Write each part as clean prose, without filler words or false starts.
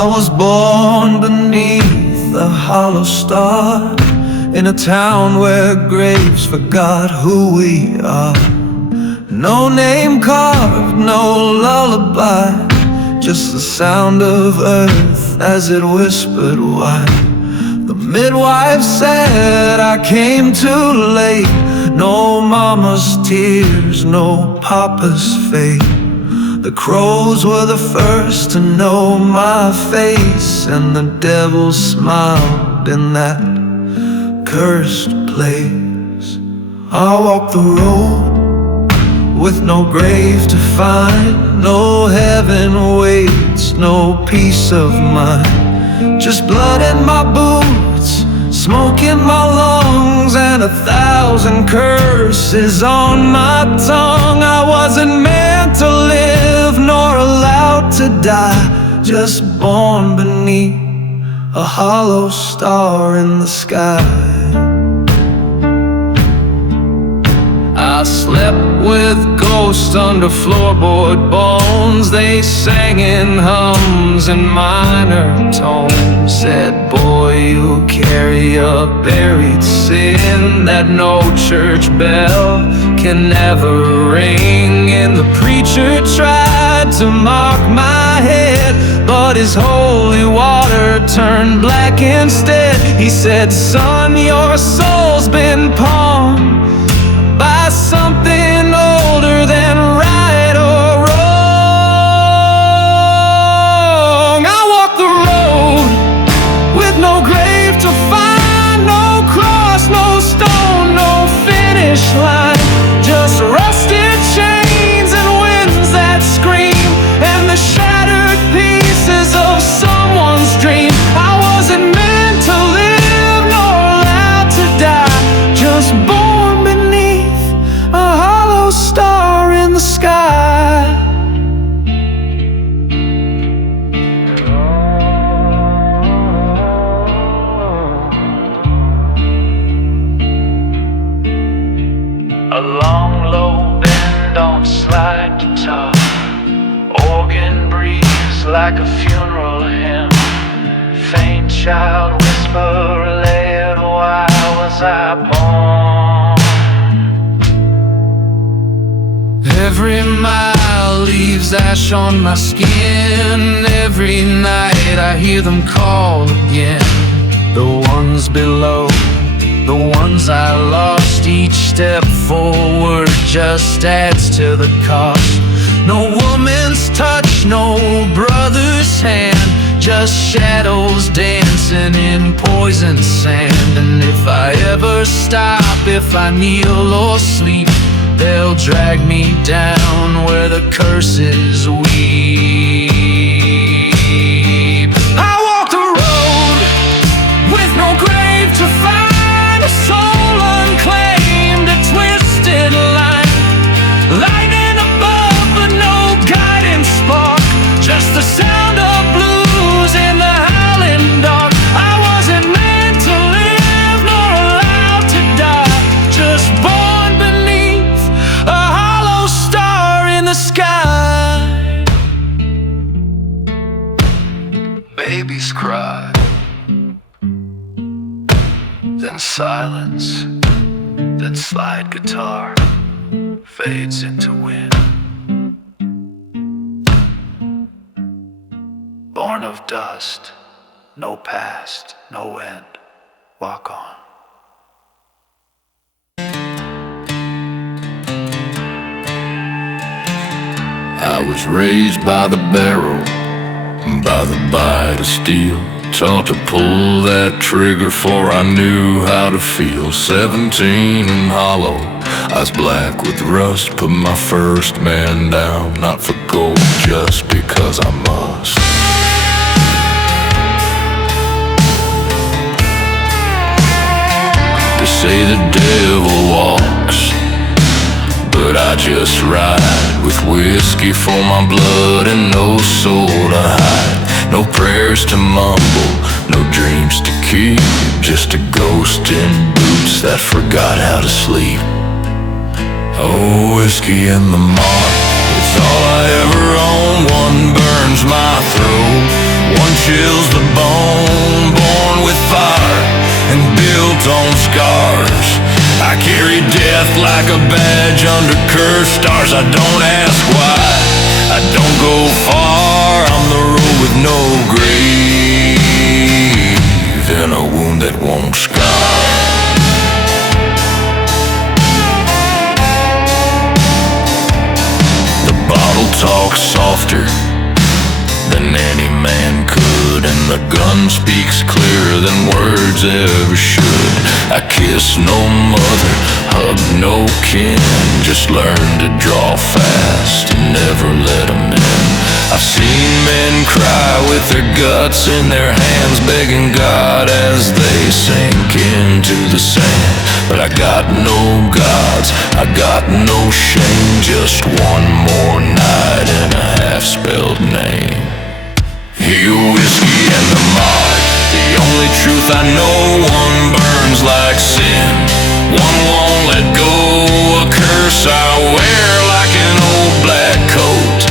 I was born beneath a hollow star, in a town where graves forgot who we are. No name carved, no lullaby, just the sound of earth as it whispered why. The midwife said I came too late. No mama's tears, no papa's fate. The crows were the first to know my face, and the devil smiled in that cursed place. I walked the road with no grave to find, no heaven waits, no peace of mind. Just blood in my boots, smoke in my lungs, and 1,000 curses on my tongue. I wasn't meant to live, nor allowed to die, just born beneath a hollow star in the sky. I slept with ghosts under floorboard bones. They sang in hums and minor tones. Said, boy, you carry a buried sin that no church bell can never ring. And the preacher tried to mark my head, but his holy water turned black instead. He said, son, your soul's been pawned by something older than right or wrong. I walked the road with no grave to find, no cross, no stone, no finish line, just rusted chains and winds that scream, and the shattered pieces of someone's dream. I wasn't meant to live nor allowed to die, just born beneath a hollow star in the sky. A long, low bend on slide guitar, organ breathes like a funeral hymn, faint child whisper, led, why was I born? Every mile leaves ash on my skin. Every night I hear them call again. The ones below, the ones I lost. Each step forward just adds to the cost. No woman's touch, no brother's hand, just shadows dancing in poison sand. And if I ever stop, if I kneel or sleep, they'll drag me down where the curses weep. I walk the road with no grave to find, a soul unclaimed, a twisted line, lightning above but no guiding spark, just the sound of blues in the howling dark. I wasn't meant to live nor allowed to die, just born beneath a hollow star in the sky. Babies cry, then silence, then slide guitar fades into wind. Born of dust, no past, no end, walk on. I was raised by the barrel, by the bite of steel, taught to pull that trigger for I knew how to feel. 17 and hollow, eyes black with rust, put my first man down, not for gold, just because I must. They say the devil walks, but I just ride with whiskey for my blood and no soul to hide. No prayers to mumble, no dreams to keep, just a ghost in boots that forgot how to sleep. Oh, whiskey and the mark, it's all I ever own. One burns my throat, One chills the bone, born with fire and built on scars. I carry death like a badge under cursed stars. I don't ask why, I don't go far. I'm the road with no grave and a wound that won't scar. The bottle talks softer than any man could, and the gun speaks clearer than words ever should. I kiss no mother, hug no kin, just learn to draw fast and never let them in. I've seen men cry with their guts in their hands, begging God as they sink into the sand. But I got no gods, I got no shame, just one more night and a half-spelled name. Here, whiskey and the mob, the only truth I know. One burns like sin, one won't let go. A curse I wear like an old black coat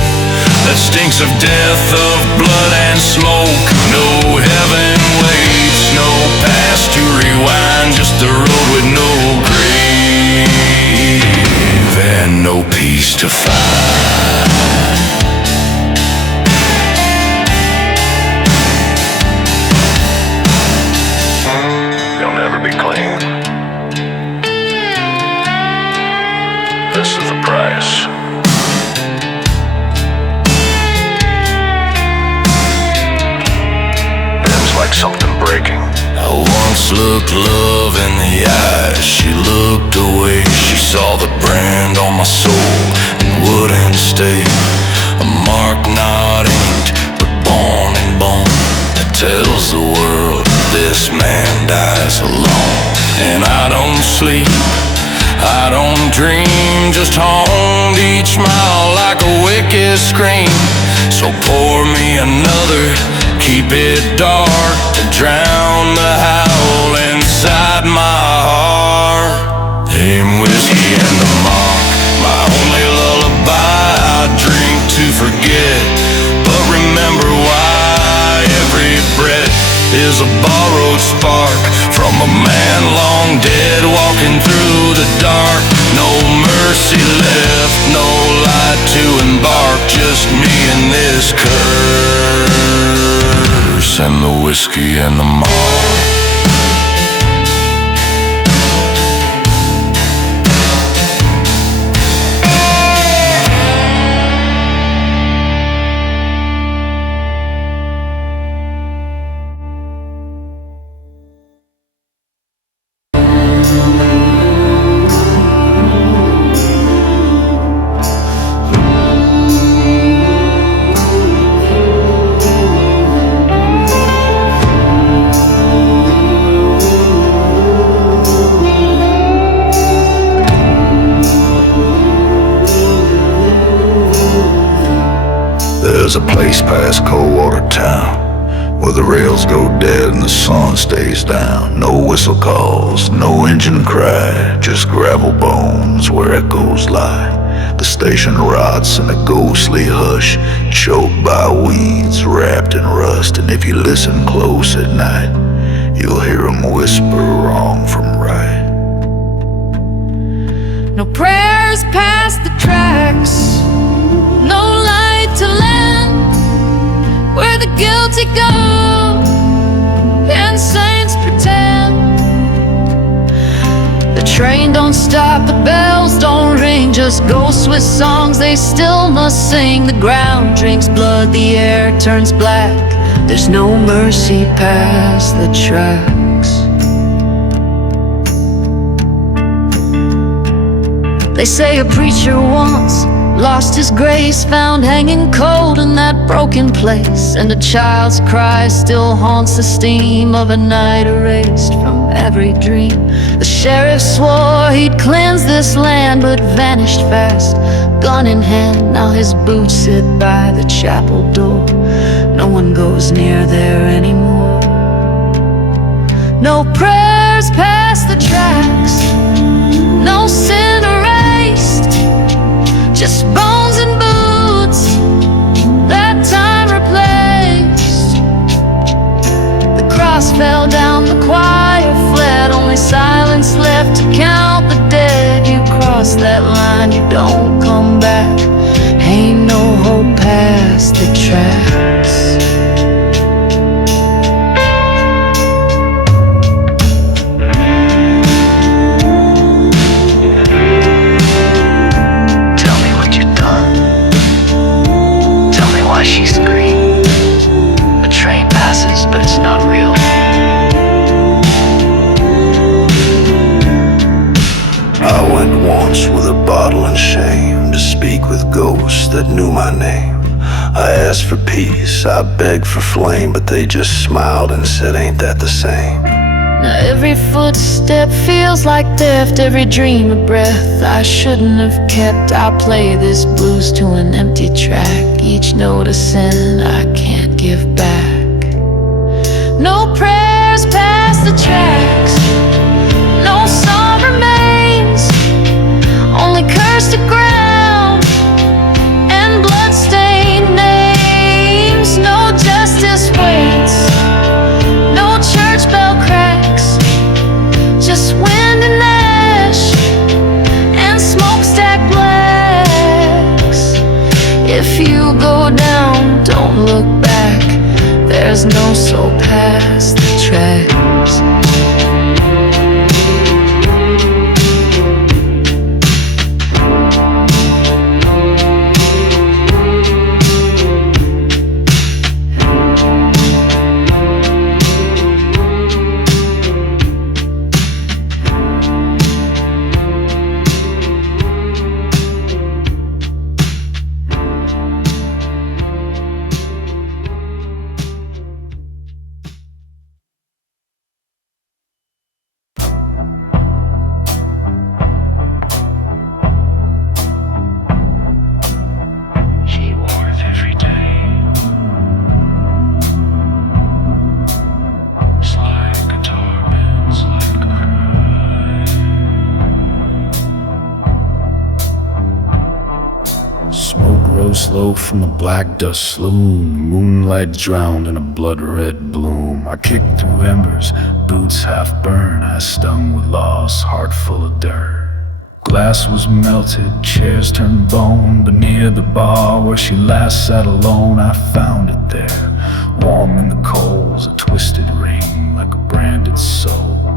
that stinks of death, of blood and smoke. No heaven waits, no past to rewind, just a road with no grave and no peace to find. Be clean. This is the price. Feels like something breaking. I once looked love in the eyes. She looked away. She saw the brand on my soul and wouldn't stay. A mark not inked, but born in bone, that tells the world this man dies alone. And I don't sleep, I don't dream, just haunt each mile like a wicked scream. So pour me another, keep it dark to drown the howl inside my heart. Aim whiskey and the mark, my only lullaby. I drink to forget, but remember why every breath is a borrowed spark from a man long dead, walking through the dark. No mercy left, no light to embark, just me and this curse and the whiskey and the mark. There's a place past Coldwater Town where the rails go dead and the sun stays down. No whistle calls, no engine cry, just gravel bones where echoes lie. The station rots in a ghostly hush, choked by weeds, wrapped in rust. And if you listen close at night, you'll hear them whisper wrong from right. No prayers past the tracks, no light to land, where the guilty go and saints pretend. The train don't stop, the bells don't ring, just ghosts with songs they still must sing. The ground drinks blood, the air turns black, there's no mercy past the tracks. They say a preacher once lost his grace, found hanging cold in that broken place, and a child's cry still haunts the steam of a night erased from every dream. The sheriff swore he'd cleanse this land, but vanished fast, gun in hand. Now his boots sit by the chapel door, no one goes near there anymore. No prayers past the tracks, no sin erased, just bones and boots that time replaced. fell down, the choir fled. Only silence left to count the dead. You cross that line, you don't come back. Ain't no hope past the tracks. Tell me what you've done. Tell me why she screamed. A train passes, but it's not real. I went once with a bottle and shame to speak with ghosts that knew my name. I asked for peace, I begged for flame, but they just smiled and said, ain't that the same? Now every footstep feels like theft, every dream a breath I shouldn't have kept. I play this blues to an empty track, each note a sin I can't give back. No prayers past the tracks, no song remains, only cursed ground and bloodstained names. No justice waits, no church bell cracks, just wind and ash and smokestack blacks. If you go down, don't look back, there's no soul past the tracks. She wore it every day. Slide guitar bends like a cry. Smoke rose slow from a black dust slume. Moonlight drowned in a blood-red bloom. I kicked through embers, boots half burned. I stung with loss, heart full of dirt. Glass was melted, chairs turned bone. But near the bar where she last sat alone, I found it there, warm in the coals, a twisted ring like a branded soul.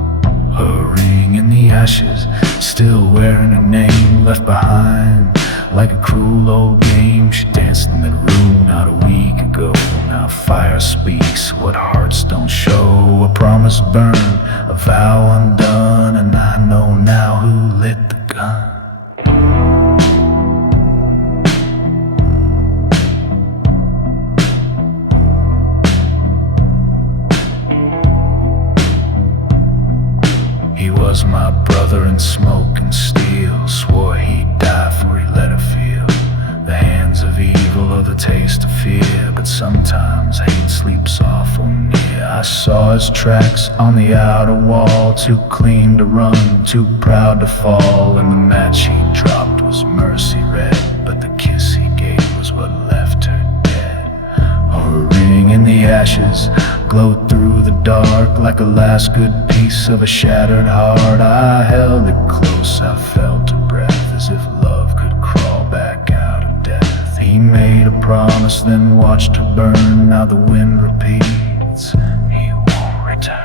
Her ring in the ashes, still wearing her name, left behind like a cruel old game. She danced in that room not a week ago. Now fire speaks what hearts don't show. A promise burned, a vow undone, and I know now who lit the gun. He was my brother in smoke and steel, swore he'd die for he let her feel the hands of evil or the taste of fear. But sometimes hate sleeps awful near. I saw his tracks on the outer wall, too clean to run, too proud to fall. And the match he dropped was mercy red, but the kiss he gave was what left her dead. Her ring in the ashes glowed through the dark like a last good piece of a shattered heart. I held it close, I felt her breath as if love could crawl back out of death. He made a promise, then watched her burn. Now the wind repeats, he won't return.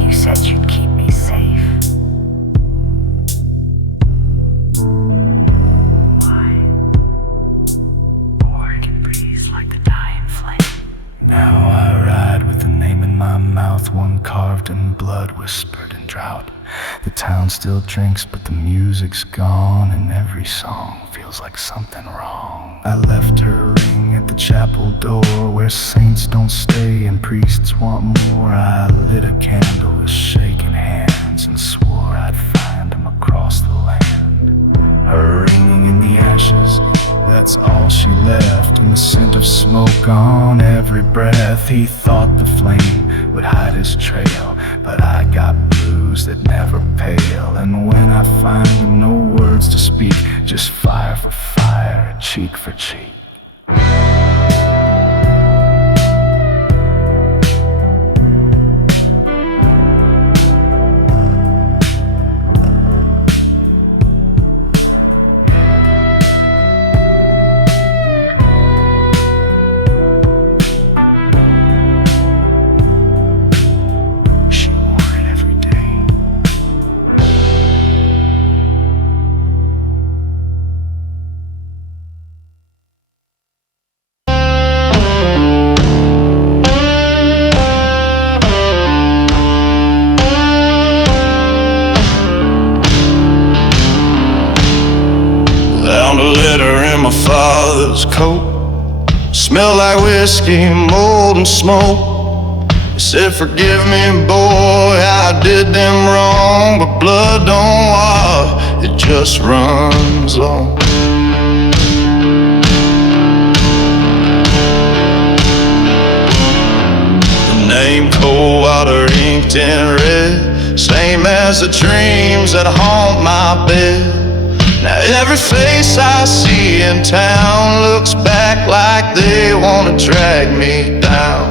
You said you'd keep me safe. Why? Or can breeze like the dying flame. Now I ride with the name in my mouth, one carved in blood, whispered in drought. The town still drinks, but the music's gone, and every song feels like something wrong. I left her ring at the chapel door, where saints don't stay and priests want more. I lit a candle with shaking hands and swore I'd find him across the land. her ringing in the ashes. That's all she left, and the scent of smoke on every breath. He thought the flame would hide his trail, but I got blues that never pale. And when I find no words to speak, just fire for fire, cheek for cheek. Coat smelled like whiskey, mold and smoke. He said, forgive me, boy, I did them wrong, but blood don't wash, it just runs long. The name Coldwater inked in red, same as the dreams that haunt my bed. Now every face I see in town looks back like they wanna drag me down.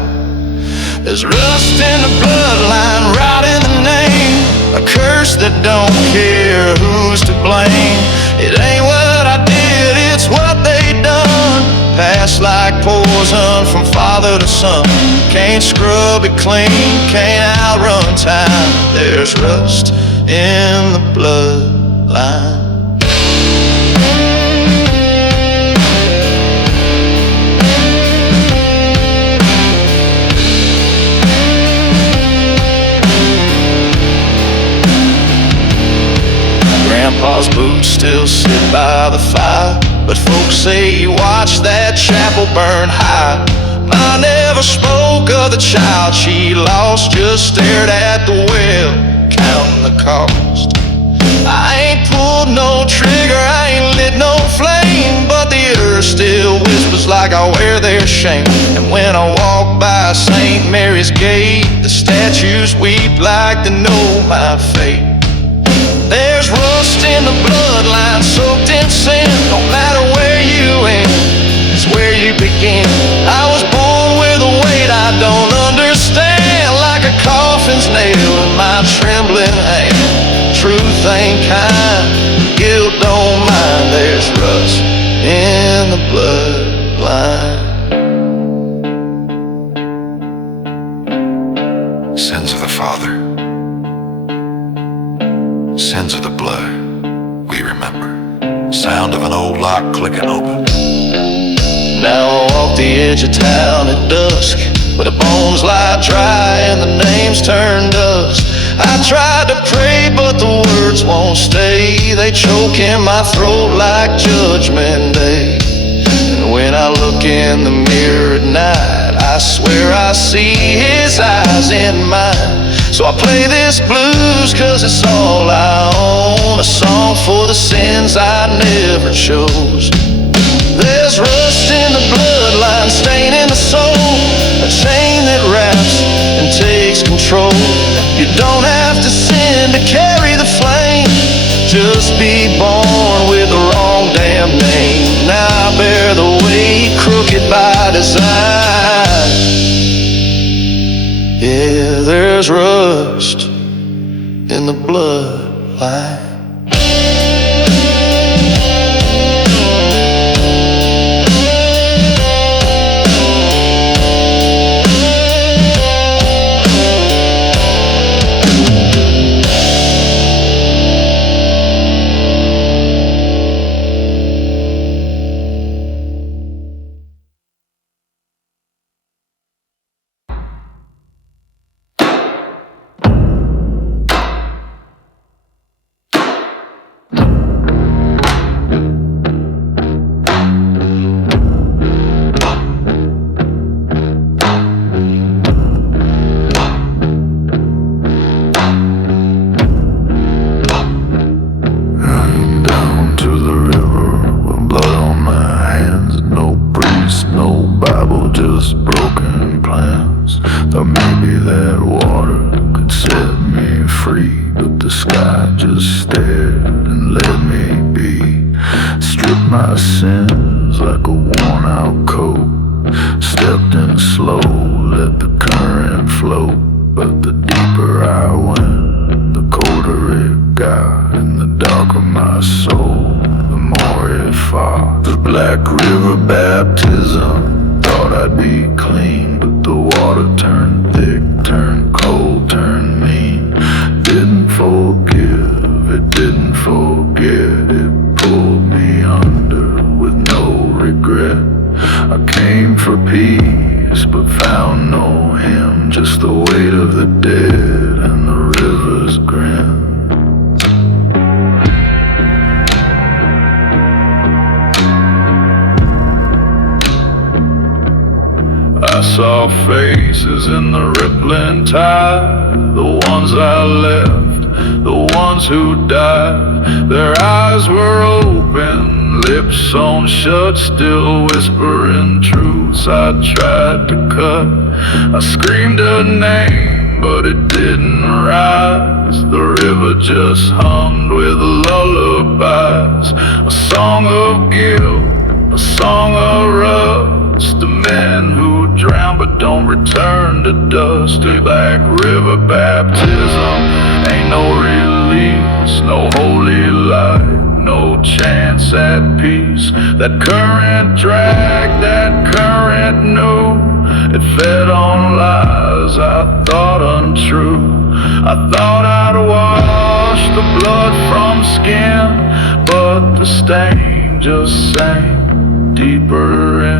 There's rust in the bloodline, right in the name, a curse that don't care who's to blame. It ain't what I did, it's what they done. Passed like poison from father to son. Can't scrub it clean, can't outrun time. There's rust in the bloodline. Grandpa's boots still sit by the fire, but folks say he watched that chapel burn high. I never spoke of the child she lost, just stared at the well, counting the cost. I ain't pulled no trigger, I ain't lit no flame, but the earth still whispers like I wear their shame. And when I walk by St. Mary's gate, the statues weep like they know my fate. There's rust in the bloodline, soaked in sin. No matter where you end, it's where you begin. I was born with a weight I don't understand, like a coffin's nail in my trembling hand. Truth ain't kind, guilt don't mind. There's rust in the bloodline. Sins of the father, sins of the blood, we remember. Sound of an old lock clicking open. Now I walk the edge of town at dusk, where the bones lie dry and the names turn dust. I tried to pray, but the words won't stay. They choke in my throat like Judgment Day. And when I look in the mirror at night, I swear I see his eyes in mine. So I play this blues cause it's all I own, a song for the sins I never chose. There's rust in the bloodline, stain in the soul, a chain that wraps and takes control. You don't have to sin to carry the flame, just be born with the wrong damn name. Now I bear the weight, crooked by design. Yeah, there's rust in the bloodline. Thought maybe that water could set me free, but the sky just stared and let me be. Stripped my sins like a worn out coat, stepped in slow, let the current flow. But the deeper I went, the colder it got, and the darker my soul, the more it fought. The Black River baptism, thought I'd be clean, but the water turned thick, turned cold, turned mean. Didn't forgive, it didn't forget, it pulled me under with no regret. I came for peace, but found no him, just the weight of the dead and the river's grin. I saw faces in the rippling tide, the ones I left, the ones who died. Their eyes were open, lips sewn shut, still whispering truths I tried to cut. I screamed a name, but it didn't rise. The river just hummed with lullabies, a song of guilt, a song of rust, the men who drown but don't return to dust. The Black River baptism ain't no release, no holy light, no chance at peace. That current dragged, that current knew, it fed on lies I thought untrue. I thought I'd wash the blood from skin, but the stain just sank deeper in.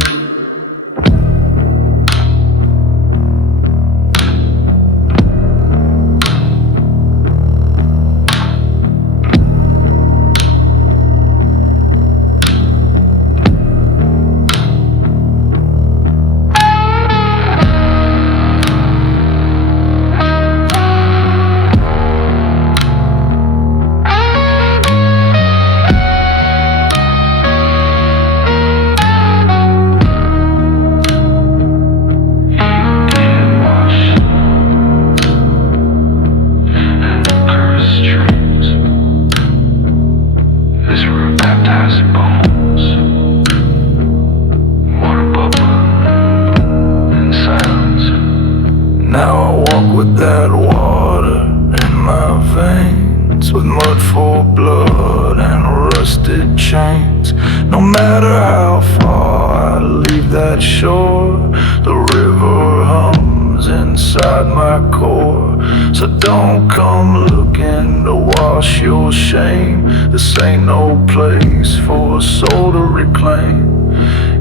This ain't no place for a soul to reclaim.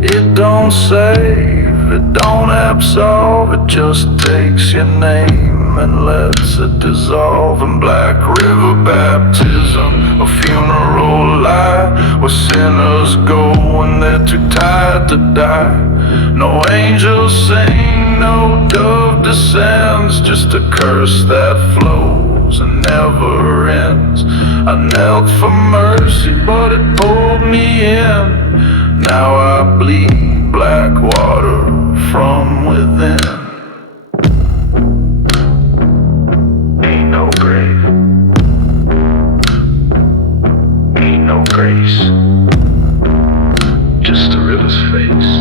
It don't save, it don't absolve, it just takes your name and lets it dissolve. And Black River baptism, a funeral lie, where sinners go when they're too tired to die. No angels sing, no dove descends, just a curse that flows and never ends. I knelt for mercy, but it pulled me in. Now I bleed black water from within. Ain't no grave, ain't no grace, just the river's face.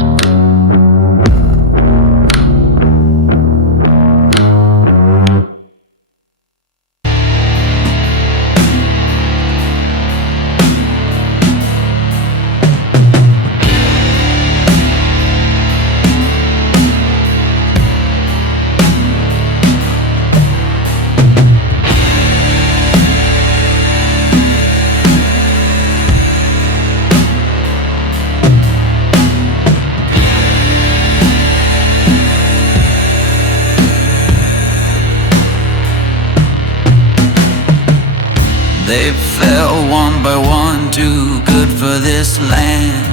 They fell one by one, too good for this land.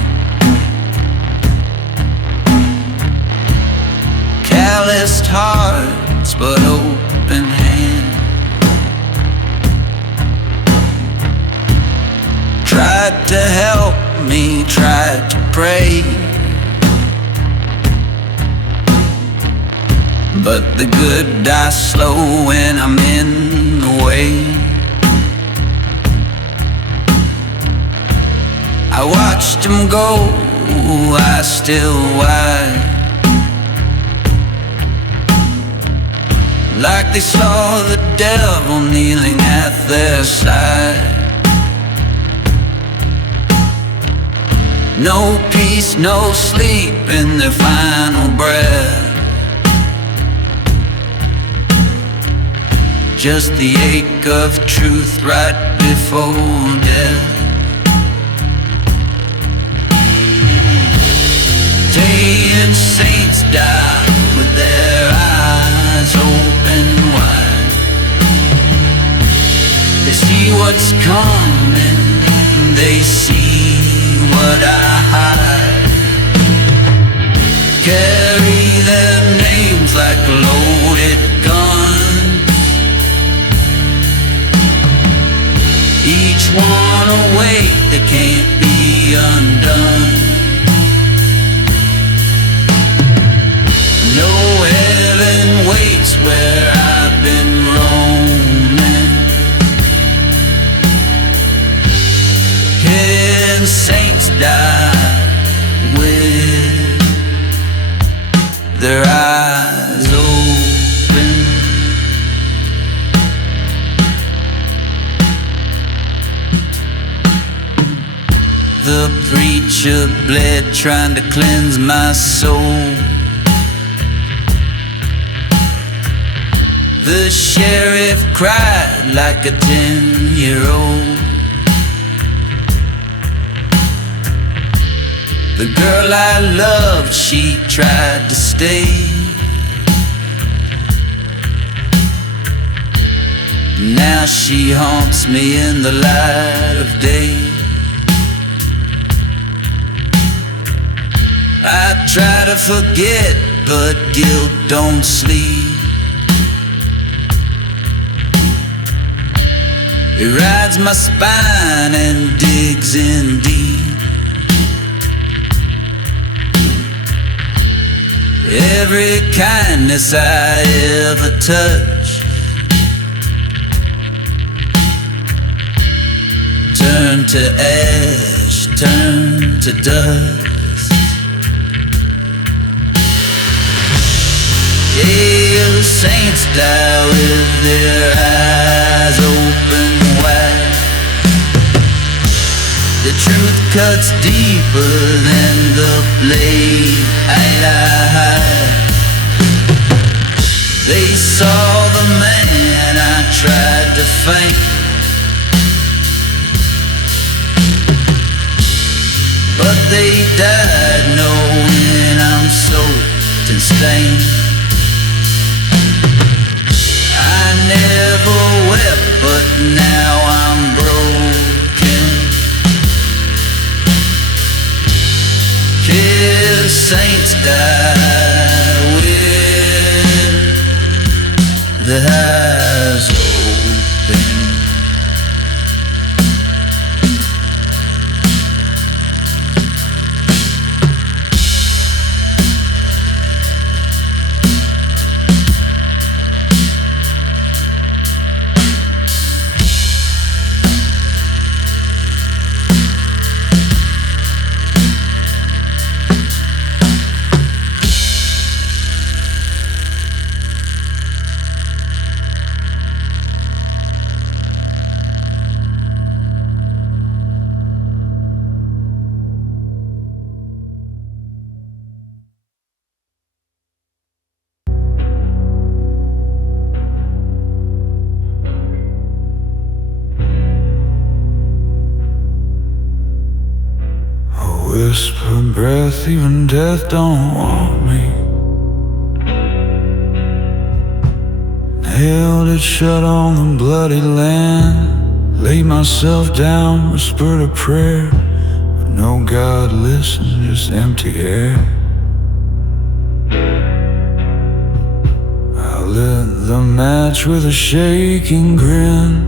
Calloused hearts, but open hands. Tried to help me, tried to pray. but the good die slow when I'm in the way. I watched them go, I still wide, like they saw the devil kneeling at their side. No peace, no sleep in their final breath, just the ache of truth right before death. Saying saints die with their eyes open wide. They see what's coming, they see what I hide. Carry their names like loaded guns, each one a weight that can't be undone. No heaven waits where I've been roaming. Can saints die with their eyes open? The preacher bled trying to cleanse my soul. The sheriff cried like a 10-year-old. The girl I loved, she tried to stay. Now she haunts me in the light of day. I try to forget, but guilt don't sleep. It rides my spine and digs in deep. Every kindness I ever touched turned to ash, turned to dust. Yeah, saints die with their eyes open wide. The truth cuts deeper than the blade I hide. They saw the man I tried to faint, but they died knowing I'm soaked and stained. I never wept, but now I'm broken. Kiss saints die with the eyes open. Whisper breath, even death don't want me. Held it shut on the bloody land. Laid myself down, whispered a prayer, but no God listened, just empty air. I lit the match with a shaking grin.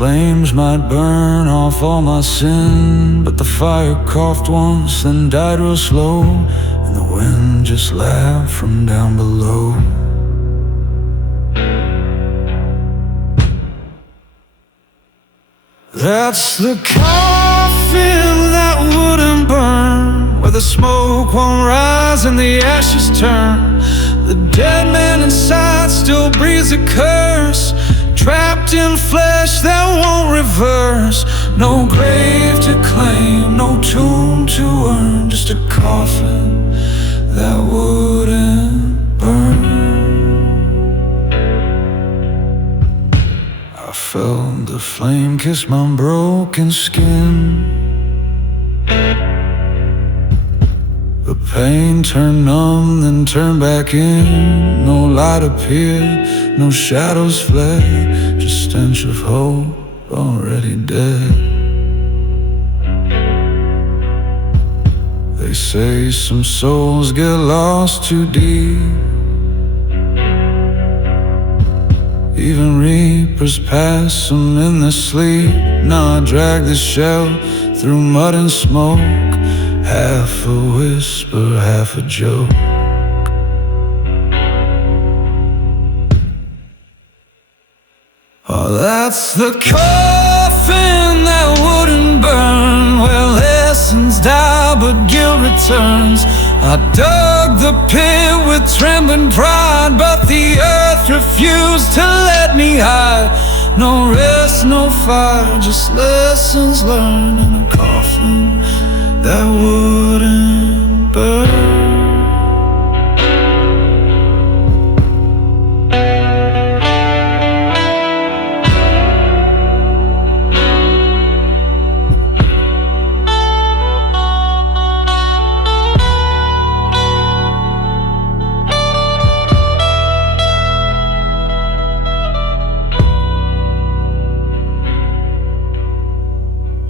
Flames might burn off all my sin, but the fire coughed once, then died real slow. and the wind just laughed from down below. That's the coffin that wouldn't burn, where the smoke won't rise and the ashes turn. The dead man inside still breathes a curse, trapped in flesh that won't reverse. No grave to claim, no tomb to earn, just a coffin that wouldn't burn. I felt the flame kiss my broken skin. The pain turned numb, then turned back in. No light appeared, no shadows fled, just stench of hope already dead. They say some souls get lost too deep. Even reapers pass them in their sleep. Now I drag this shell through mud and smoke, half a whisper, half a joke. Oh, that's the coffin that wouldn't burn, where lessons die but guilt returns. I dug the pit with trembling pride, but the earth refused to let me hide. No rest, no fire, just lessons learned in a coffin that wouldn't burn.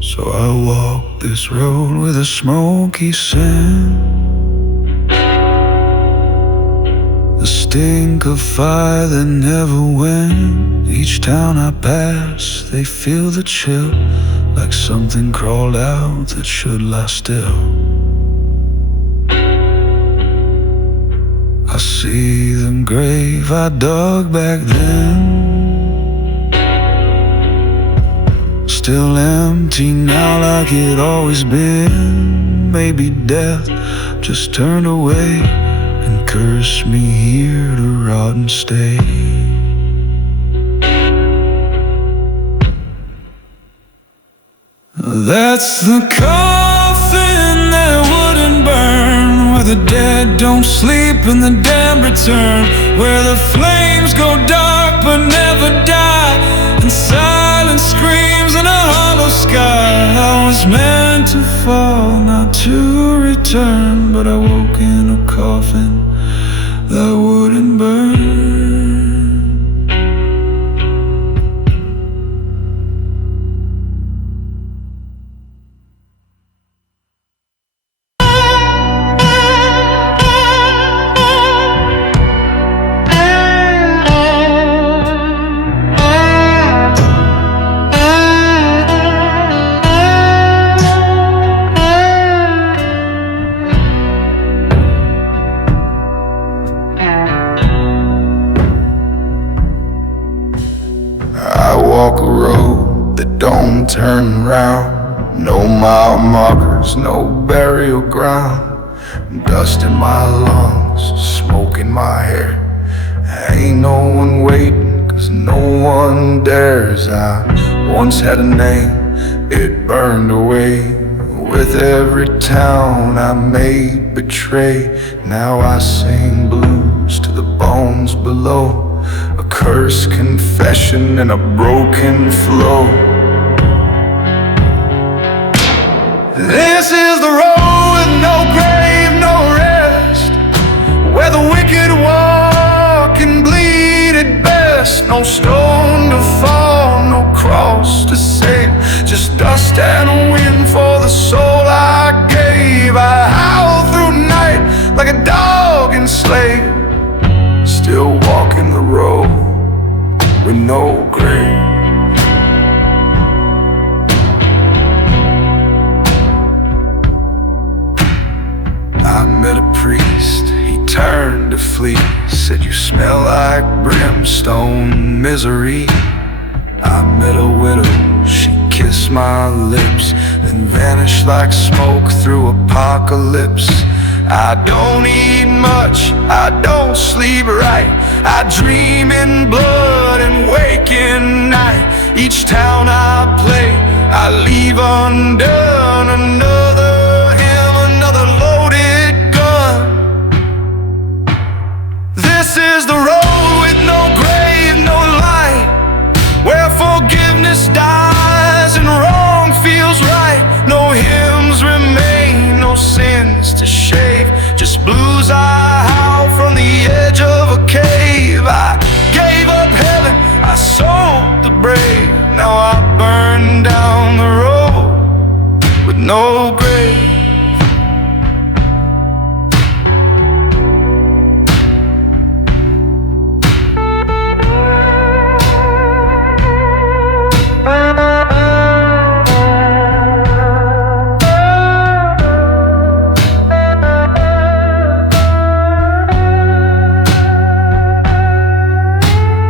So I walk this road with a smoky scent, the stink of fire that never went. Each town I pass, they feel the chill, like something crawled out that should lie still. I see the grave I dug back then, still empty now like it always been. Maybe death just turned away and cursed me here to rot and stay. That's the coffin that wouldn't burn, where the dead don't sleep and the damned return, where the flames go dark but never die, and silence screams in a hollow sky. I was meant to fall, not to return, but I woke in a coffin that wouldn't burn. Walk a road that don't turn round, no mile markers, no burial ground. Dust in my lungs, smoke in my hair. Ain't no one waiting, cause no one dares. I once had a name, it burned away. With every town I made betray. Now I sing blues to the bones below, a cursed confession and a broken flow. This is the road with no grave, no rest, where the wicked walk and bleed at best. No stone to fall, no cross to save, just dust and wind for the soul I gave. I howl through night like a dog enslaved, still walking the road with no grave. I met a priest. He turned to flee, said, "You smell like brimstone, misery." I met a widow, she kissed my lips, then vanished like smoke through apocalypse. I don't eat much, I don't sleep right, I dream in blood and wake in night. Each town I play, I leave undone. Another hymn, another loaded gun. This is the road with no grave, no light, where forgiveness dies and wrong feels right. No hymns remain, no sins to shave, just blues I howl from the edge of a cave. I gave up heaven, I sold the brave. Now I burn down the road with no grave.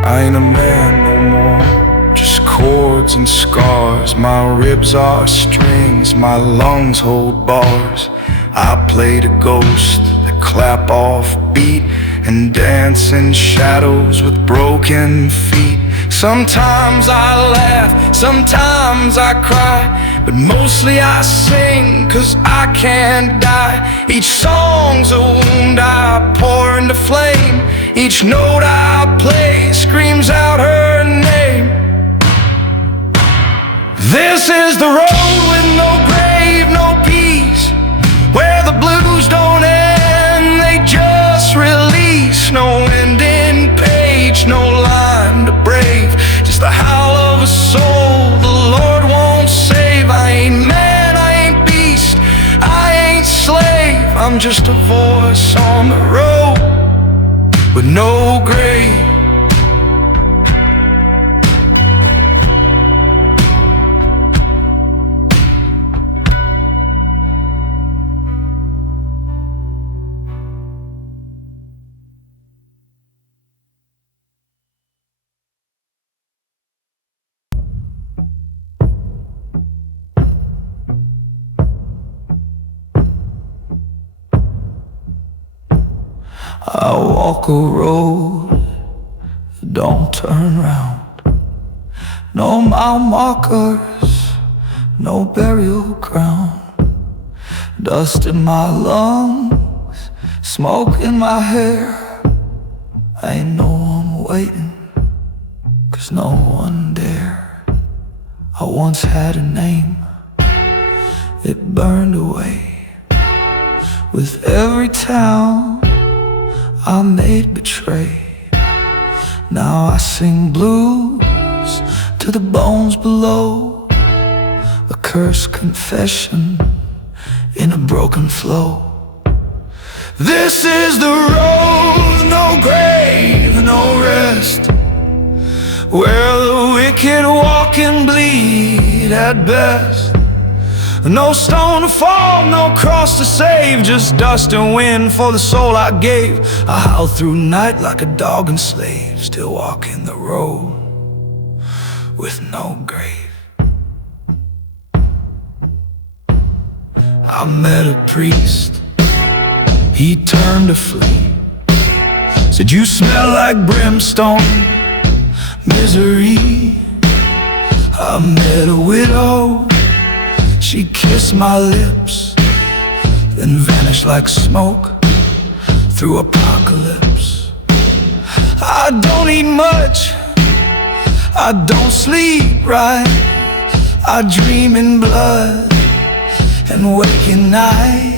I ain't a man no more, just chords and scars. My ribs are strings, my lungs hold bars. I played a ghost that clap off beat and dance in shadows with broken feet. Sometimes I laugh, sometimes I cry, but mostly I sing 'cause I can't die. Each song's a wound I pour into flame. Each note I play screams out her name. This is the road with no grave, no peace, where the blues don't end, they just release. No ending page, no line to brave, just the howl of a soul the Lord won't save. I ain't man, I ain't beast, I ain't slave, I'm just a voice on the road with no grave. I walk a road, don't turn round. No mile markers, no burial ground. Dust in my lungs, smoke in my hair. I know I'm waiting, 'cause no one dare. I once had a name, it burned away. With every town I made betray. Now I sing blues to the bones below, a cursed confession in a broken flow. This is the road, no grave, no rest, where the wicked walk and bleed at best. No stone to fall, no cross to save, just dust and wind for the soul I gave. I howl through night like a dog and slave, still walking the road with no grave. I met a priest, he turned to flee, said, "You smell like brimstone, misery." I met a widow, she kissed my lips, then vanished like smoke through apocalypse. I don't eat much, I don't sleep right, I dream in blood and wake at night.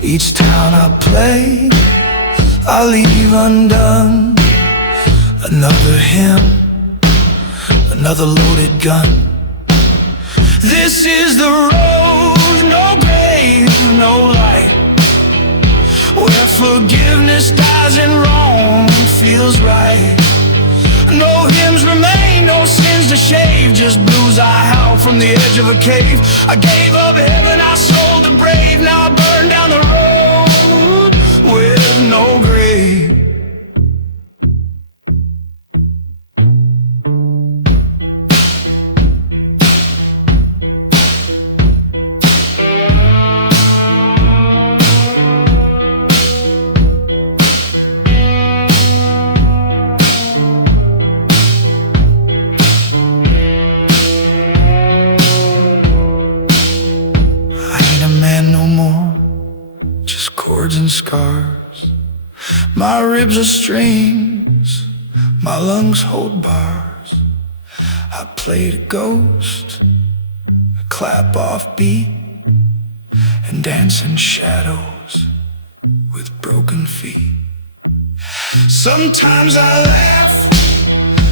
Each town I play, I leave undone. Another hymn, another loaded gun. This is the road, no grave, no light, where forgiveness dies and wrong feels right. No hymns remain, no sins to shave, just blues I howl from the edge of a cave. I gave up heaven, I sold the brave, now I burn down the road scars. My ribs are strings, my lungs hold bars. I played a ghost, a clap off beat, and dance in shadows with broken feet. Sometimes I laugh,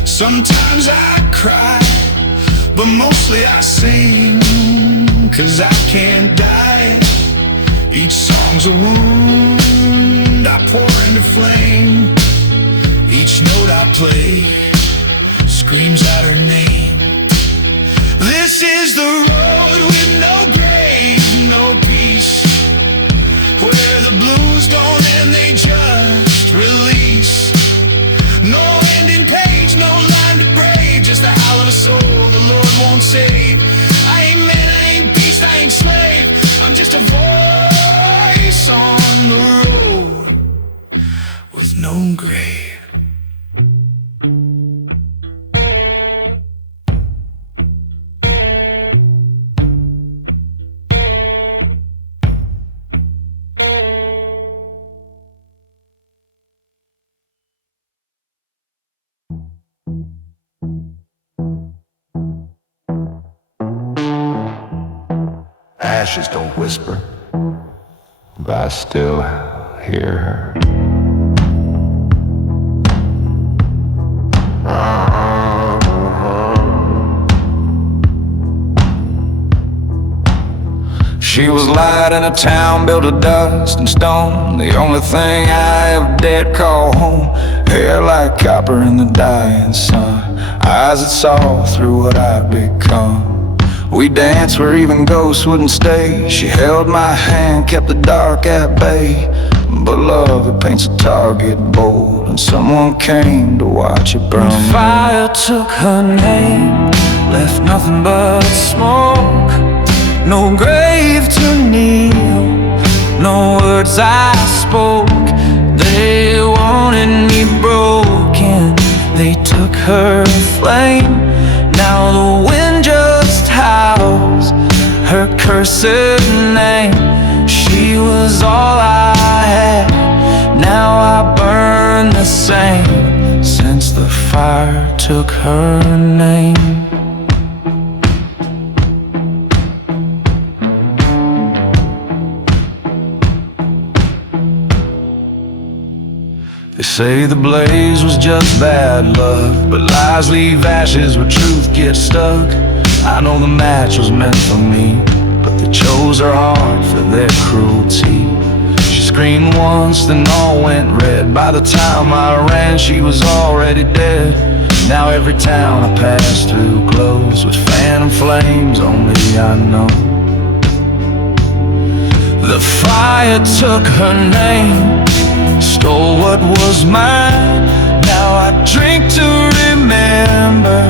sometimes I cry, but mostly I sing, 'cause I can't die. Each song's a wound I pour into flame. Each note I play screams out her name. This is the road with no grave, no peace, where the blues don't end, they just release. No ending page, no line to brave, just the howl of a soul the Lord won't save. I ain't man, I ain't beast, I ain't slave, I'm just a voice on the road with no grave. Ashes don't whisper, but I still hear her. She was light in a town built of dust and stone, the only thing I ever dared call home. Hair like copper in the dying sun, eyes that saw through what I've become. We danced where even ghosts wouldn't stay. She held my hand, kept the dark at bay. But love, it paints a target bold, and someone came to watch it burn. When fire took her name, left nothing but smoke. No grave to kneel, no words I spoke. They wanted me broken, they took her flame. Now the wind just howls her cursed name. She was all I had, now I burn the same, since the fire took her name. They say the blaze was just bad luck, but lies leave ashes where truth gets stuck. I know the match was meant for me, but they chose her heart for their cruelty. She screamed once, then all went red. By the time I ran, she was already dead. Now every town I pass through glows with phantom flames only I know. The fire took her name, stole what was mine. Now I drink to remember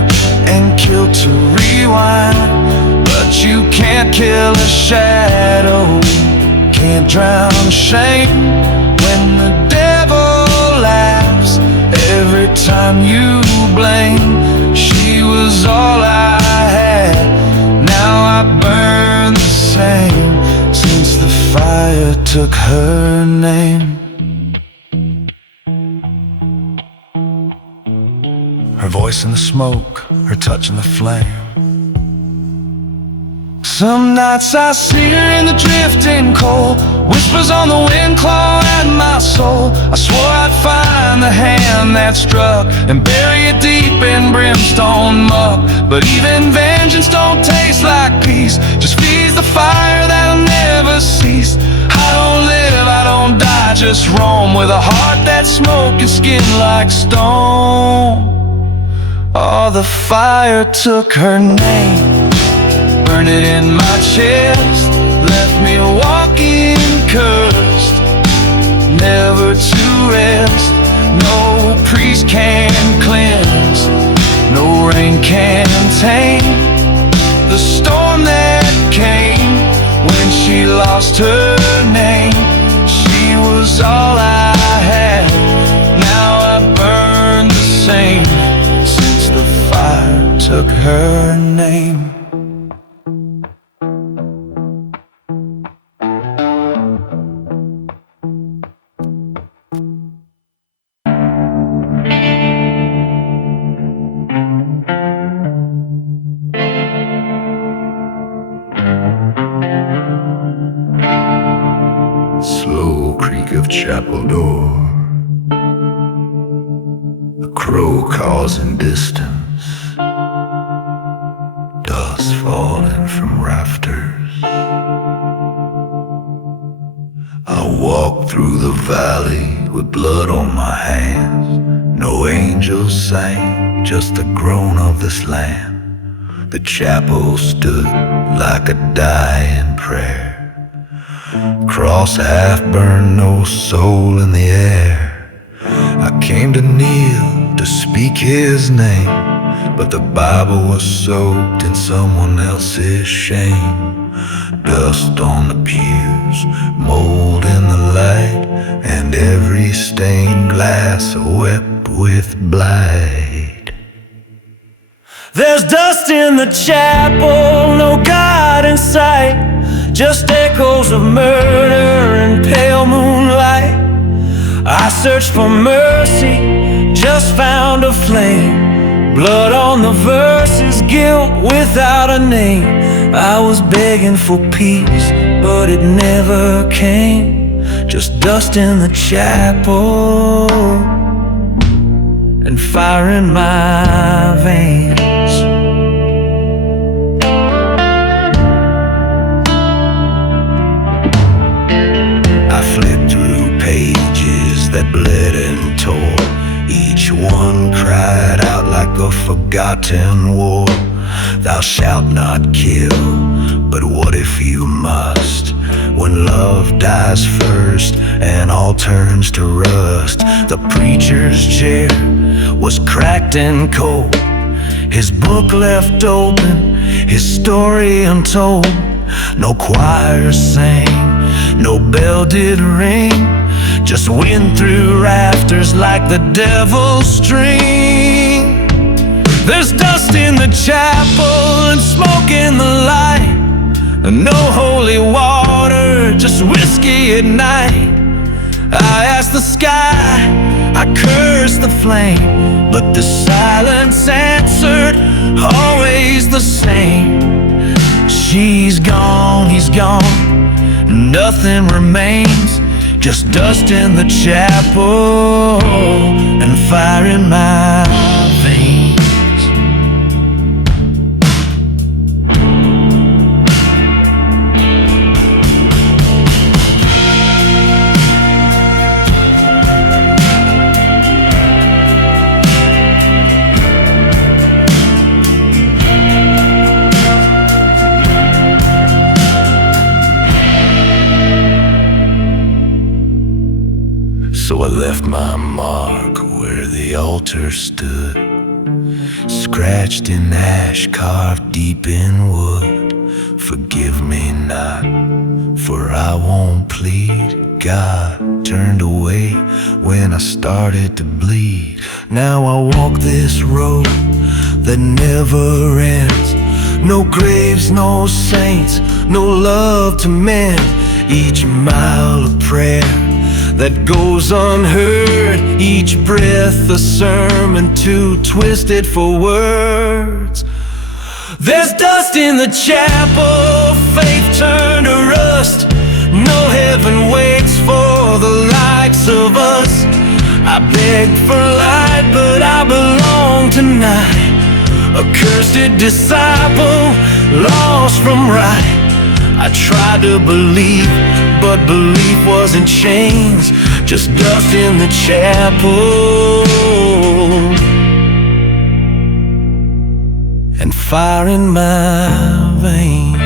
and kill to rewind. But you can't kill a shadow, can't drown shame. When the devil laughs every time you blame. She was all I had, now I burn the same, since the fire took her name. Her voice in the smoke, her touch in the flame. Some nights I see her in the drifting cold, whispers on the wind claw at my soul. I swore I'd find the hand that struck and bury it deep in brimstone muck. But even vengeance don't taste like peace, just feeds the fire that'll never cease. I don't live, I don't die, just roam with a heart that's smoke and skin like stone. Oh, the fire took her name, burned it in my chest, left me walking cursed, never to rest. No priest can cleanse, no rain can tame the storm that came when she lost her name. She was all I had, now I burn the same, since the fire took her name. chapel door. A crow calls in distance, dust falling from rafters. I walk through the valley with blood on my hands. No angels sang, just the groan of this land. The chapel stood like a dying prayer. Cross half burned, no soul in the air. I came to kneel, to speak his name, but the Bible was soaked in someone else's shame. Dust on the pews, mold in the light, and every stained glass wept with blight. There's dust in the chapel, no God in sight, just echoes of murder and pale moonlight. I searched for mercy, just found a flame. Blood on the verses, guilt without a name. I was begging for peace, but it never came. Just dust in the chapel and fire in my veins. I flipped through pages that bled and tore. Each one cried out like a forgotten war. Thou shalt not kill, but what if you must? When love dies first and all turns to rust. The preacher's chair was cracked and cold, his book left open, his story untold. No choir sang, no bell did ring, just wind through rafters like the devil's string. There's dust in the chapel and smoke in the light, no holy water, just whiskey at night. I asked the sky, I cursed the flame, but the silence answered, always the same. She's gone, he's gone, nothing remains, just dust in the chapel and fire in my veins. So I left my mark where the altar stood, scratched in ash, carved deep in wood. Forgive me not, for I won't plead. God turned away when I started to bleed. Now I walk this road that never ends. No graves, no saints, no love to mend. Each mile of prayer that goes unheard, each breath a sermon too twisted for words. There's dust in the chapel, faith turned to rust. No heaven waits for the likes of us. I begged for light, but I belong tonight. A cursed disciple, lost from right. I tried to believe, but belief was in chains, just dust in the chapel and fire in my veins.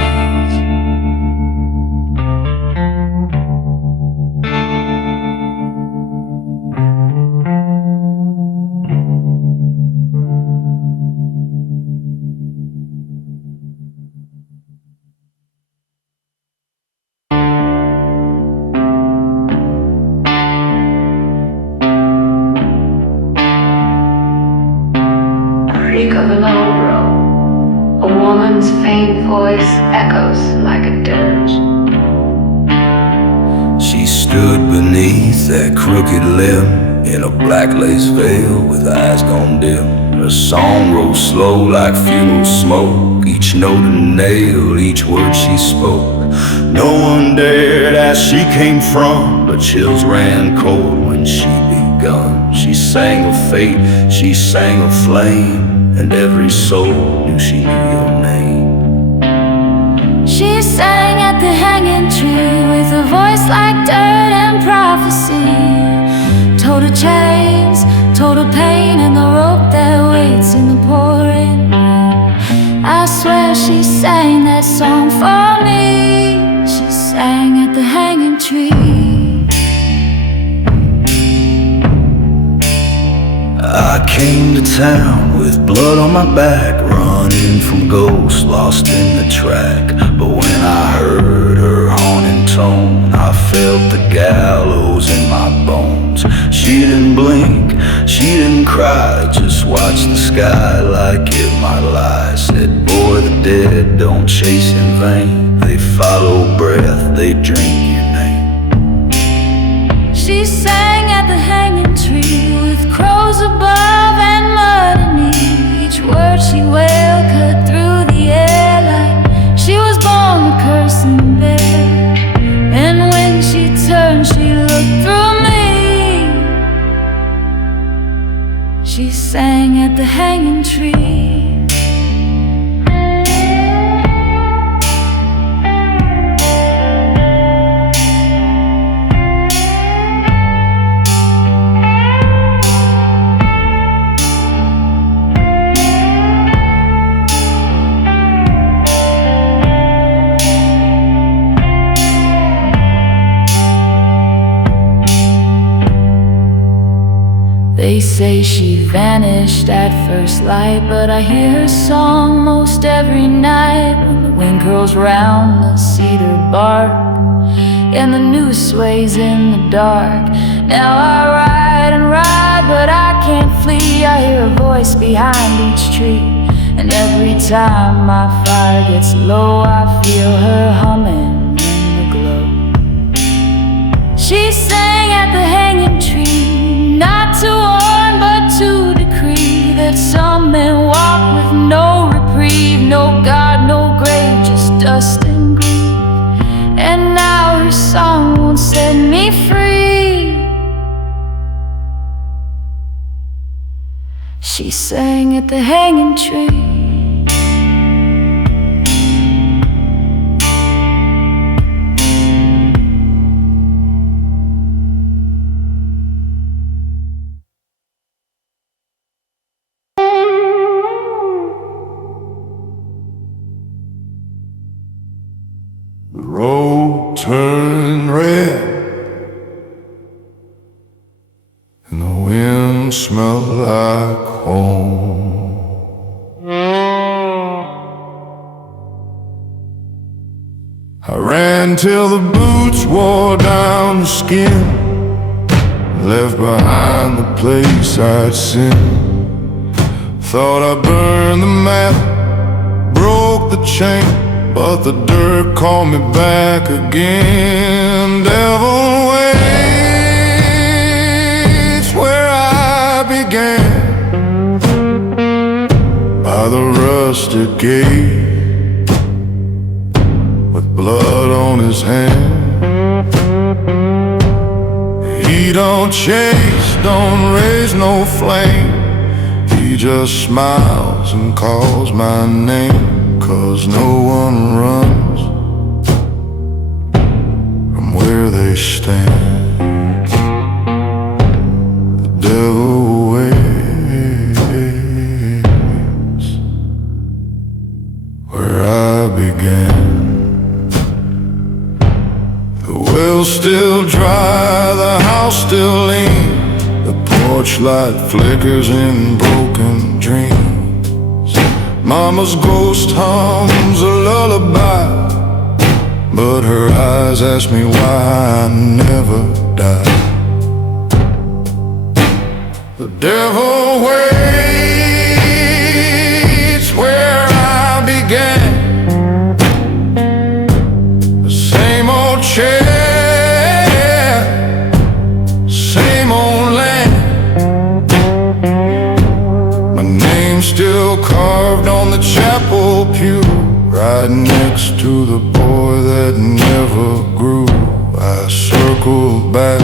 Of an old road, a woman's faint voice echoes like a dirge. She stood beneath that crooked limb, in a black lace veil with eyes gone dim. Her song rose slow like funeral smoke, each note a nail, each word she spoke. No one dared ask she came from, but chills ran cold when she begun. She sang of fate, she sang of flame, and every soul knew she knew your name. She sang at the hanging tree with a voice like dirt and prophecy. Told her chains, told her pain, and the rope that waits in the pouring rain. I swear she sang that song for me. She sang at the hanging tree. I came to town with blood on my back, running from ghosts lost in the track. But when I heard her haunting tone, I felt the gallows in my bones. She didn't blink, she didn't cry, just watched the sky like it might lie. Said, boy, the dead don't chase in vain, they follow breath, they drink your name. She sang at the hanging tree with crows above and mud beneath. Each word she wailed cut through the air like she was born to curse and bear. And when she turned, she looked through me. She sang at the hanging tree. They say she vanished at first light, but I hear her song most every night. When the wind curls round the cedar bark and the news sways in the dark. Now I ride and ride, but I can't flee. I hear a voice behind each tree, and every time my fire gets low, I feel her humming in the glow. She sang at the hanging tree, not to warn but to decree that some men walk with no reprieve, no God, no grave, just dust and grief. And now her song won't set me free. She sang at the hanging tree. The road turned red, and the wind smelled like home. I ran till the boots wore down the skin, left behind the place I'd sinned. Thought I burned the map, broke the chain, but the dirt called me back again. Devil waits where I began, by the rusted gate, with blood on his hand. He don't chase, don't raise no flame, he just smiles and calls my name. 'Cause no one runs from where they stand. The devil waits where I began. The well's still dry, the house still lean, the porch light flickers in broken dreams. Mama's ghost hums a lullaby, but her eyes ask me why I never die. The devil waits where I began, the same old chair, same old land. right next to the boy that never grew. I circled back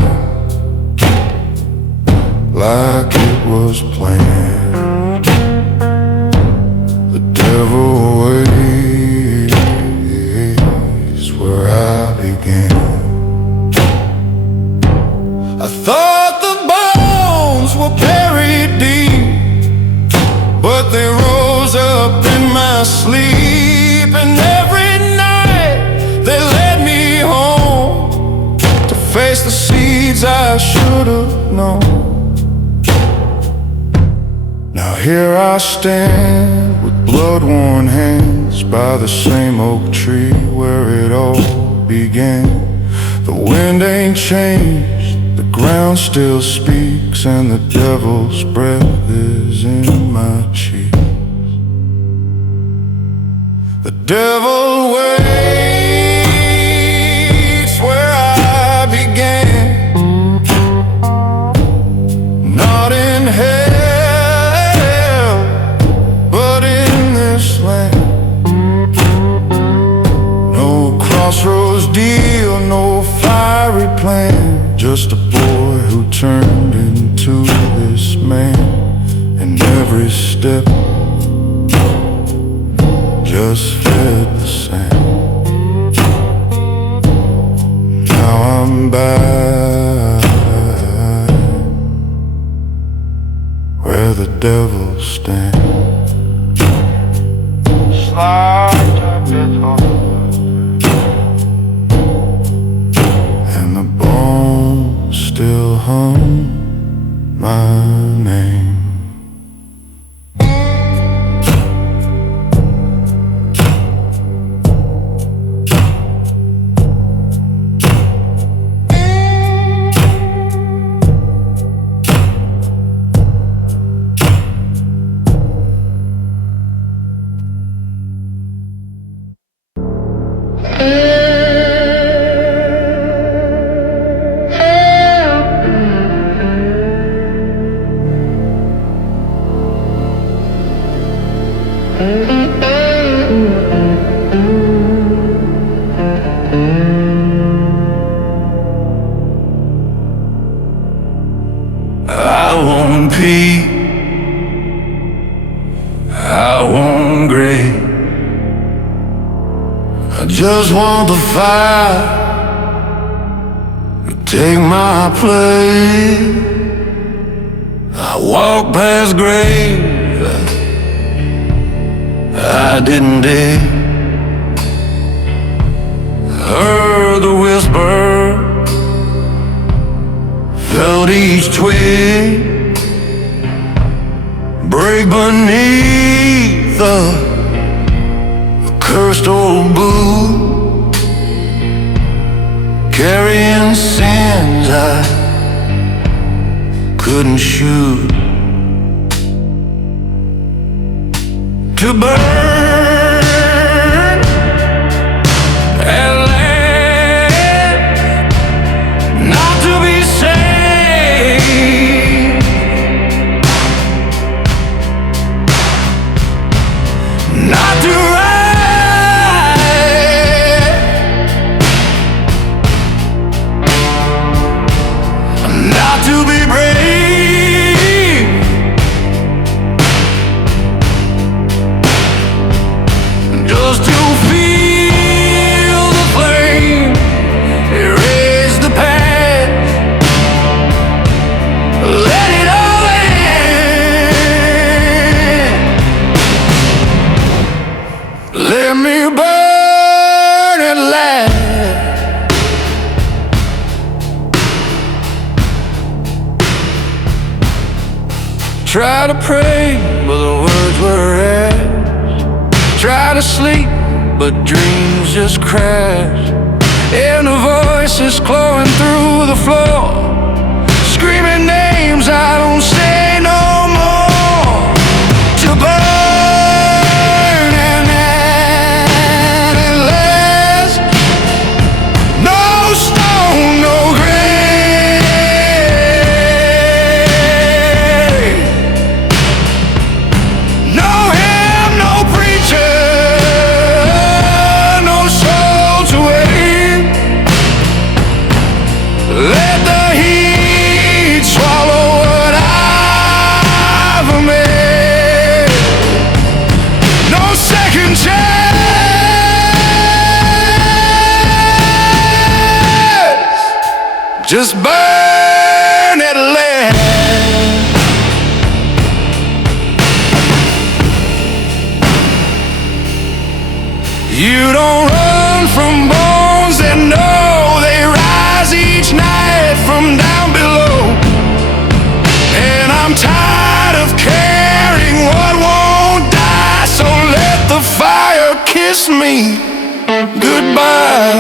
like it was planned. The devil waits where I began. I thought the bones were buried deep, but they rose up in my sleep. And every night they led me home to face the seeds I should have known. Now here I stand with blood-worn hands by the same oak tree where it all began. The wind ain't changed, the ground still speaks, and the devil's breath is in my cheeks. The devil waits where I began, not in hell, but in this land. No crossroads deal, no fiery plan, just a boy who turned into this man. And every step just fed the sand. Now I'm back where the devil stands. Slide a bit over, and the bones still hum my name. I want peace, I want grace. I just want the fire to take my place. I walk past graves I didn't dig. Heard the whisper, felt each twig break beneath the cursed old boot, carrying sins I couldn't shoot, to burn at last, not to be saved, not to rise, not to be brave, just to feel the flame, erase the past, let it all end. Let me burn at last. Try to pray, but the words were ash. Try to sleep, but dreams just crash. And the voices clawing through the floor, screaming names I don't say no more. To burn and endless, no stone, no grave, no hymn, no preacher, just burn it lead. You don't run from bones that know they rise each night from down below. And I'm tired of carrying what won't die, so let the fire kiss me goodbye.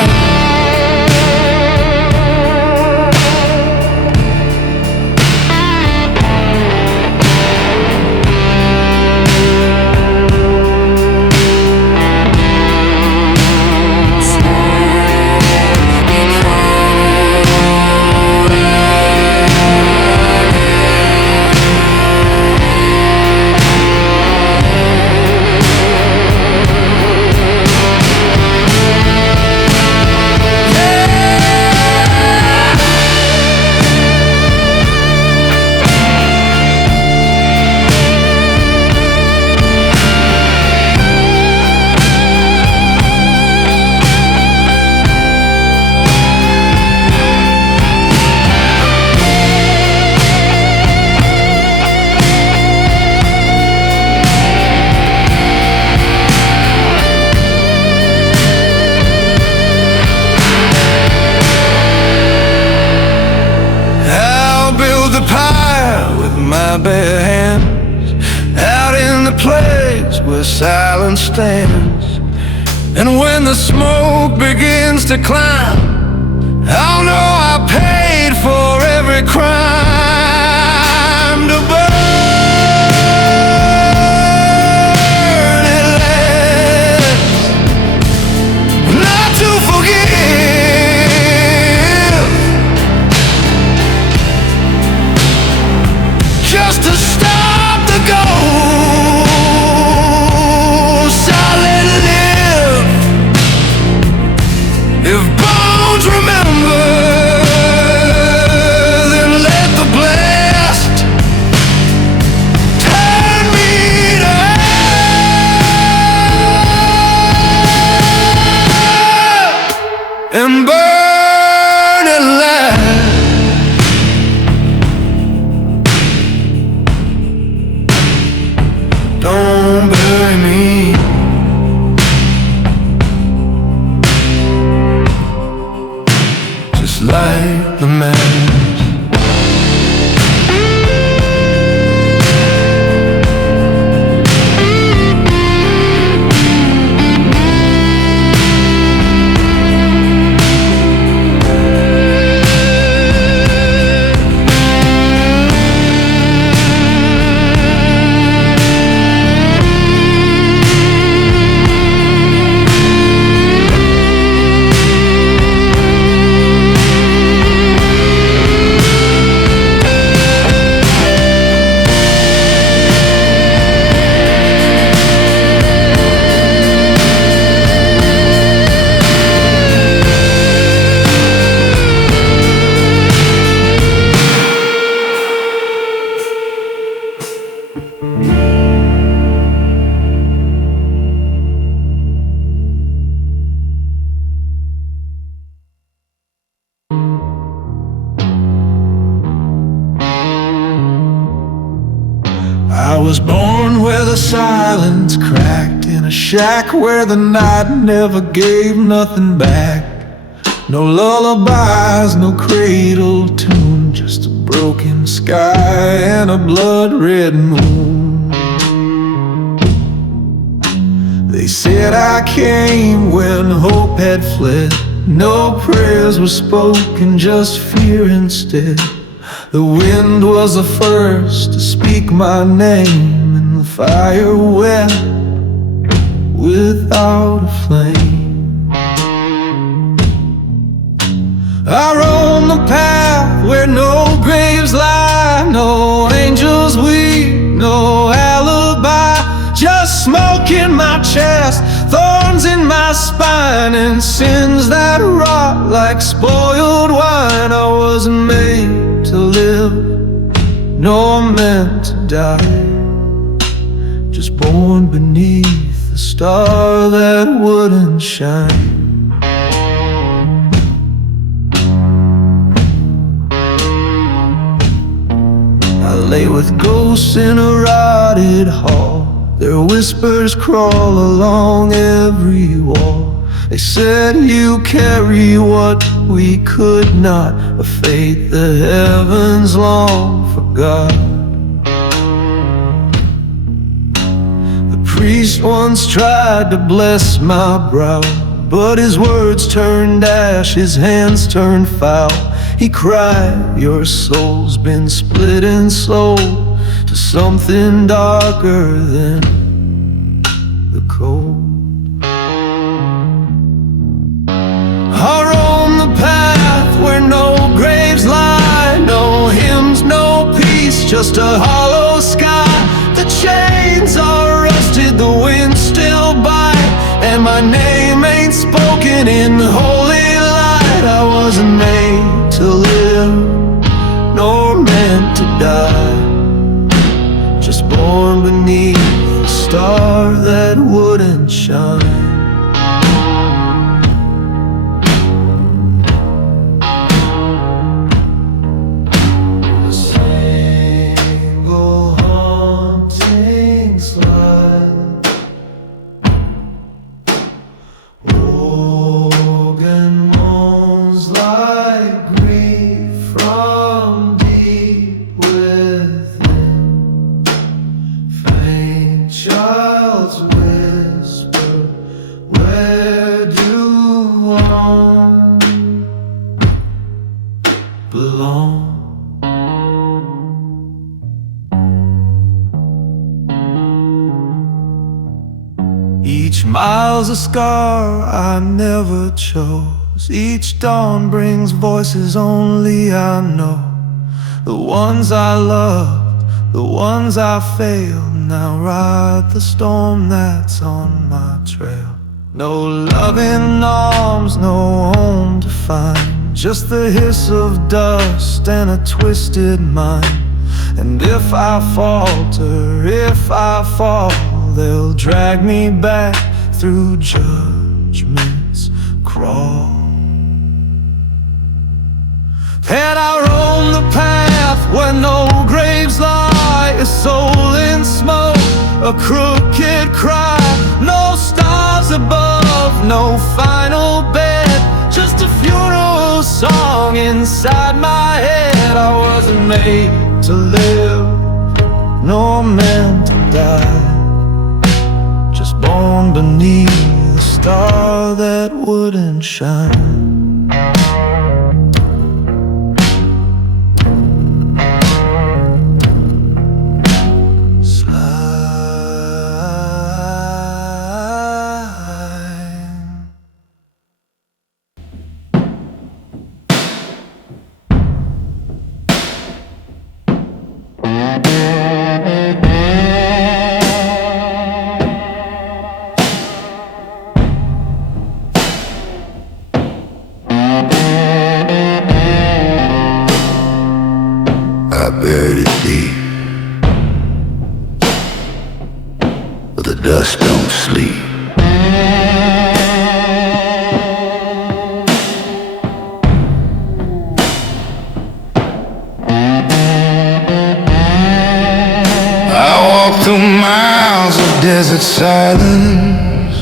My bare hands out in the place where silence stands, and when the smoke begins to climb, I'll know I paid for every crime. To burn it lasts, not to forgive, just to stop the ghost. I let it live. If bones remember, then let the blast turn me to ash and burn it last. Don't bury me. Just light the match. I was born where the silence cracked, in a shack where the night never gave nothing back. No lullabies, no cradle tune, just a broken sky and a blood-red moon. They said I came when hope had fled. No prayers were spoken, just fear instead. The wind was the first to speak my name, and the fire wept without a flame. I roam the path where no graves lie, no angels weep, no alibi, just smoke in my chest, thorns in my spine, and sins that rot like spoiled wine. I wasn't made to live, nor meant to die, just born beneath a star that wouldn't shine. lay with ghosts in a rotted hall. Their whispers crawl along every wall. They said you carry what we could not, a fate the heavens long forgot. The priest once tried to bless my brow, but his words turned ash, his hands turned foul. He cried, your soul's been split and sold to something darker than the cold. I roam the path where no graves lie, no hymns, no peace, just a hollow sky. The chains are rusted, the wind still bites, and my name ain't spoken in holy light. I wasn't made to live, nor meant to die, just born beneath a star that wouldn't shine. A single haunting slide, organ moans like grief from deep within. Faint child's whisper, where do I belong? Each mile's a scar I never chose. Each dawn brings voices only I know. The ones I loved, the ones I failed, now ride the storm that's on my trail. No loving arms, no home to find, just the hiss of dust and a twisted mind. And if I falter, if I fall, they'll drag me back through judgment's crawl. And I roam the path where no graves lie, a soul in smoke, a crooked cry. No stars above, no final bed, just a funeral song inside my head. I wasn't made to live, nor meant to die, just born beneath a star that wouldn't shine. Buried it deep, but the dust don't sleep. I walk through miles of desert silence,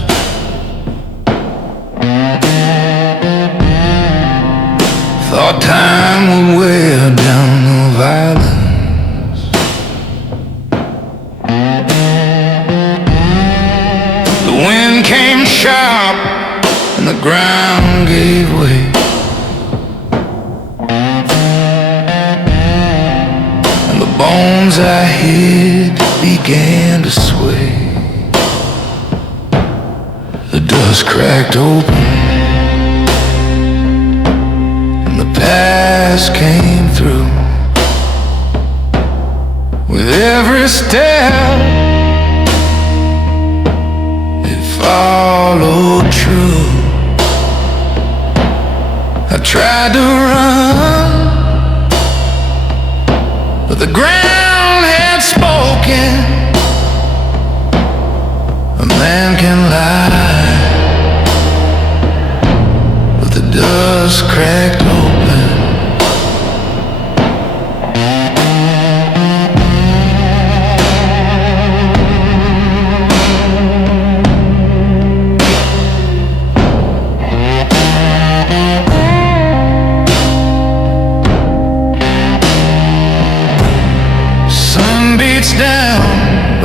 thought time would wear down the violence. The wind came sharp and the ground gave way. And the bones I hid began to sway. The dust cracked open, the past came through. With every step, it followed true. I tried to run, but the ground had spoken. A man can lie, but the dust cracked open.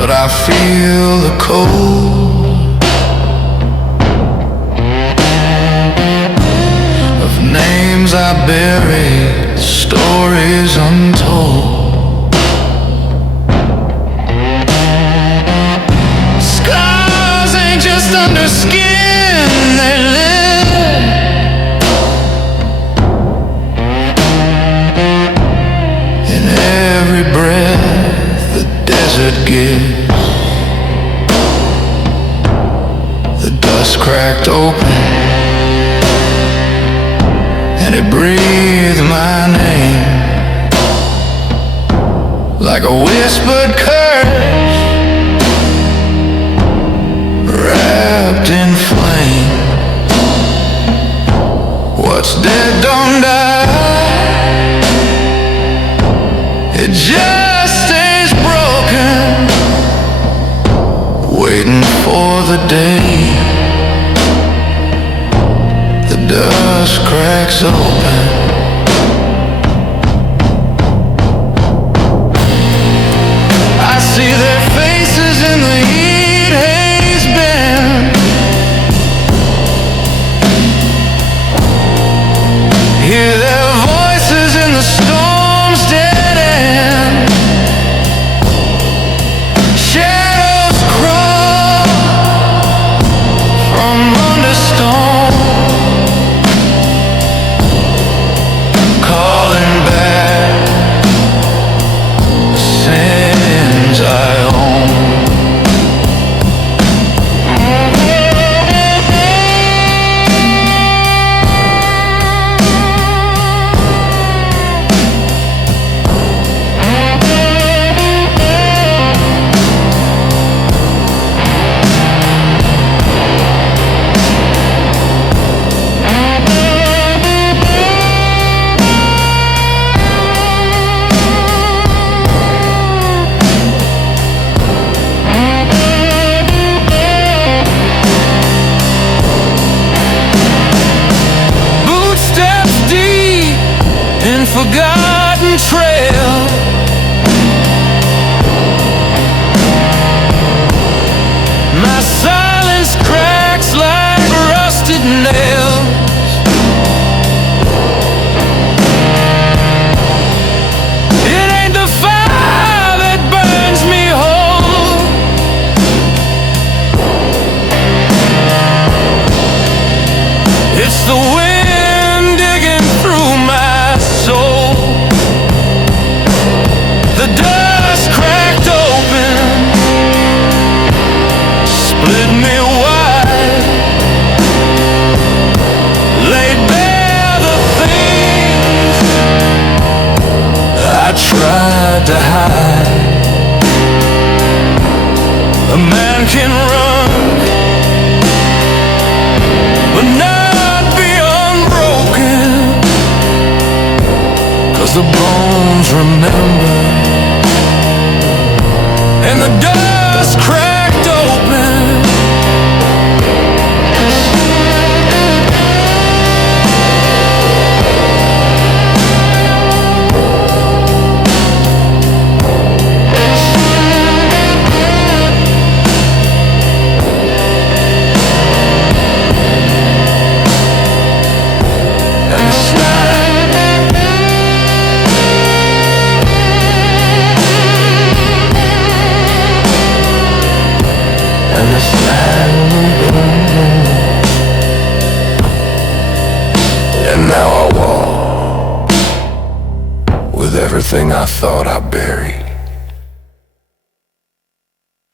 but I feel the cold of names I buried, stories untold. Scars ain't just under skin, they live. In every breath the desert gives, the dust cracked open and it breathed my name like a whispered curse wrapped in flame. What's dead don't die, it just stays broken, waiting for the day the dust cracks open. I see their faces in the heat haze bend, hear their voices in the storm's dead end. Shadows crawl from under stone, calling back the sins I own. Footsteps deep in forgotten trail, my silence cracks like rusted nails. It ain't the fire that burns me whole, it's the wind digging through my soul. The dust cracked open, split me wide, laid bare the things I tried to hide. A man can run, but not be unbroken, 'cause the bones remember, and the dust cracked open. And the slide, and the slide, and now I walk with everything I thought I buried.